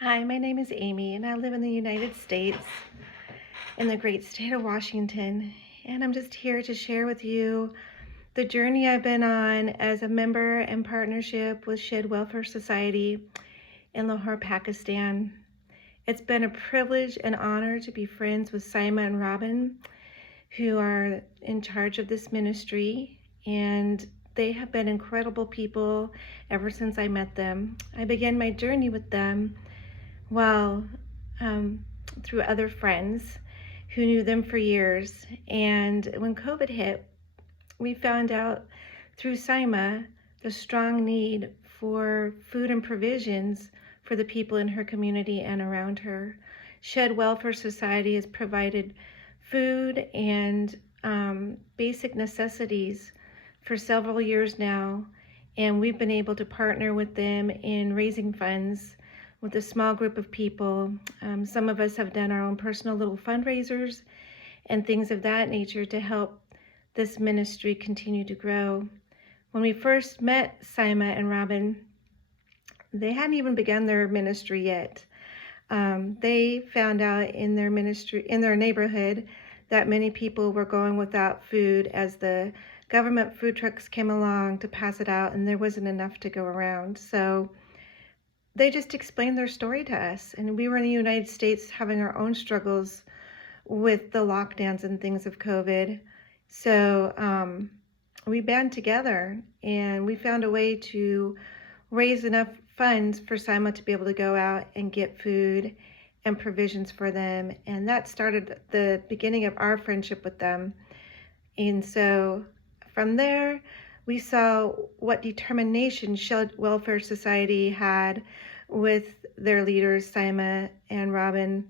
Hi, my name is Amy, and I live in the United States, in the great state of Washington. And I'm just here to share with you the journey I've been on as a member and partnership with Shed Welfare Society in Lahore, Pakistan. It's been a privilege and honor to be friends with Saima and Robin, who are in charge of this ministry. And they have been incredible people ever since I met them. I began my journey with them well, um, through other friends who knew them for years. And when COVID hit, we found out through Saima the strong need for food and provisions for the people in her community and around her. Shed Welfare Society has provided food and basic necessities for several years now, and we've been able to partner with them in raising funds with a small group of people. Some of us have done our own personal little fundraisers and things of that nature to help this ministry continue to grow. When we first met Saima and Robin, they hadn't even begun their ministry yet. They found out in their ministry, in their neighborhood, that many people were going without food as the government food trucks came along to pass it out, and there wasn't enough to go around. So they just explained their story to us. And we were in the United States having our own struggles with the lockdowns and things of COVID. So we band together and we found a way to raise enough funds for Saima to be able to go out and get food and provisions for them. And that started the beginning of our friendship with them. And so from there, we saw what determination Shed Welfare Society had with their leaders, Saima and Robin,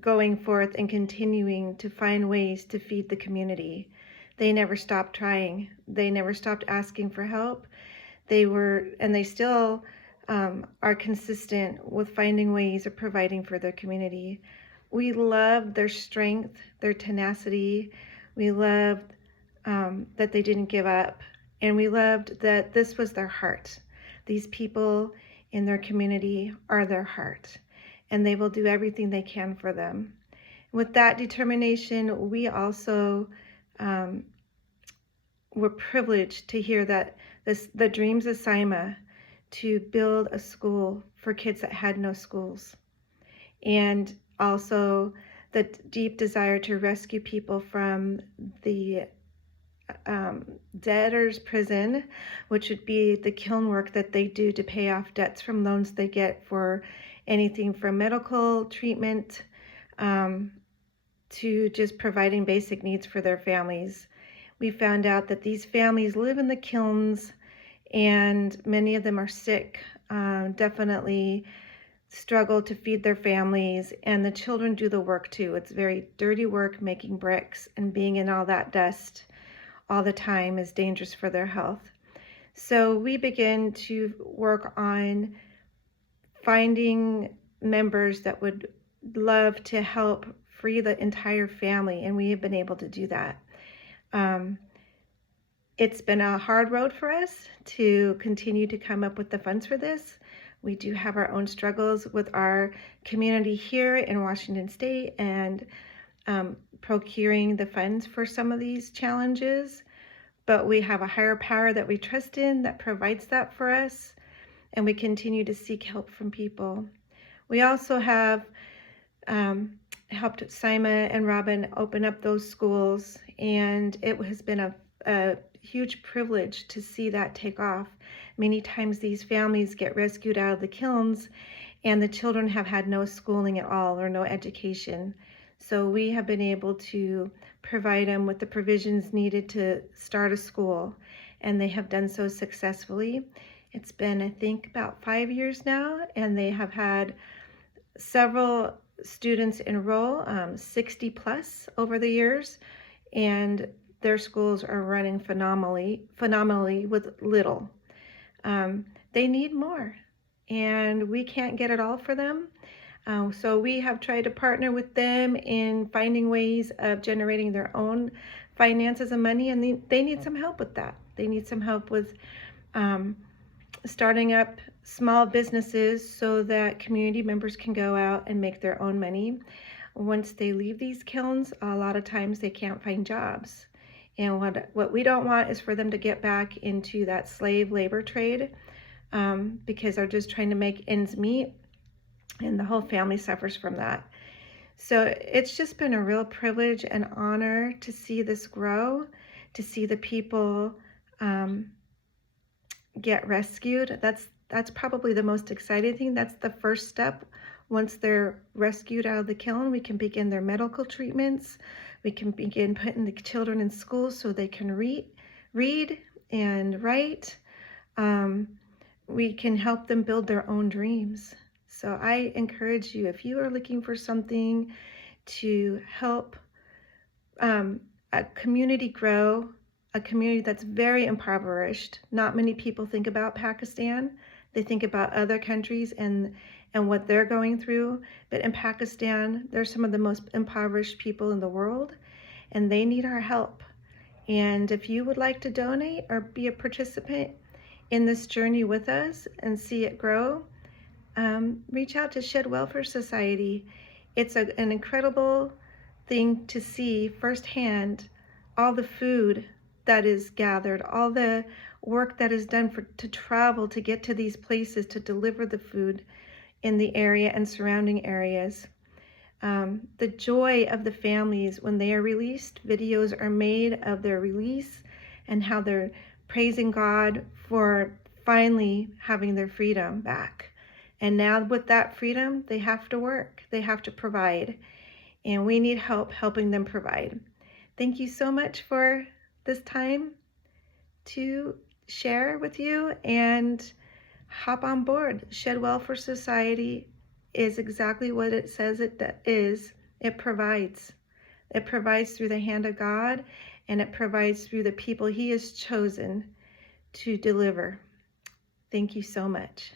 going forth and continuing to find ways to feed the community. They never stopped trying. They never stopped asking for help. They still are consistent with finding ways of providing for their community. We loved their strength, their tenacity. We loved that they didn't give up. And we loved that this was their heart. These people in their community are their heart, and they will do everything they can for them. With that determination, we also were privileged to hear that the dreams of Saima to build a school for kids that had no schools, and also the deep desire to rescue people from the debtors prison, which would be the kiln work that they do to pay off debts from loans they get for anything from medical treatment to just providing basic needs for their families. We found out that these families live in the kilns and many of them are sick, definitely struggle to feed their families, and the children do the work too. It's very dirty work making bricks, and being in all that dust all the time is dangerous for their health. So we begin to work on finding members that would love to help free the entire family, and we have been able to do that. It's been a hard road for us to continue to come up with the funds for this. We do have our own struggles with our community here in Washington State and procuring the funds for some of these challenges, but we have a higher power that we trust in that provides that for us, and we continue to seek help from people. We also have helped Saima and Robin open up those schools, and it has been a huge privilege to see that take off. Many times these families get rescued out of the kilns and the children have had no schooling at all or no education. So we have been able to provide them with the provisions needed to start a school, and they have done so successfully. It's been, I think, about 5 years now, and they have had several students enroll, 60 plus over the years, and their schools are running phenomenally with little. They need more, and we can't get it all for them. So we have tried to partner with them in finding ways of generating their own finances and money, and they need some help with that. They need some help with starting up small businesses so that community members can go out and make their own money. Once they leave these kilns, a lot of times they can't find jobs. And what we don't want is for them to get back into that slave labor trade, because they're just trying to make ends meet, and the whole family suffers from that. So it's just been a real privilege and honor to see this grow, to see the people get rescued. That's probably the most exciting thing. That's the first step. Once they're rescued out of the kiln, we can begin their medical treatments. We can begin putting the children in schools so they can read and write. We can help them build their own dreams. So I encourage you, if you are looking for something to help a community grow, a community that's very impoverished. Not many people think about Pakistan. They think about other countries and what they're going through. But in Pakistan, they're some of the most impoverished people in the world, and they need our help. And if you would like to donate or be a participant in this journey with us and see it grow, reach out to Shed Welfare Society. It's an incredible thing to see firsthand all the food that is gathered, all the work that is done to travel to get to these places to deliver the food in the area and surrounding areas. The joy of the families when they are released. Videos are made of their release and how they're praising God for finally having their freedom back. And now with that freedom, they have to work, they have to provide, and we need help helping them provide. Thank you so much for this time to share with you, and hop on board. Shed Welfare Society is exactly what it says it is. It provides. It provides through the hand of God, and it provides through the people He has chosen to deliver. Thank you so much.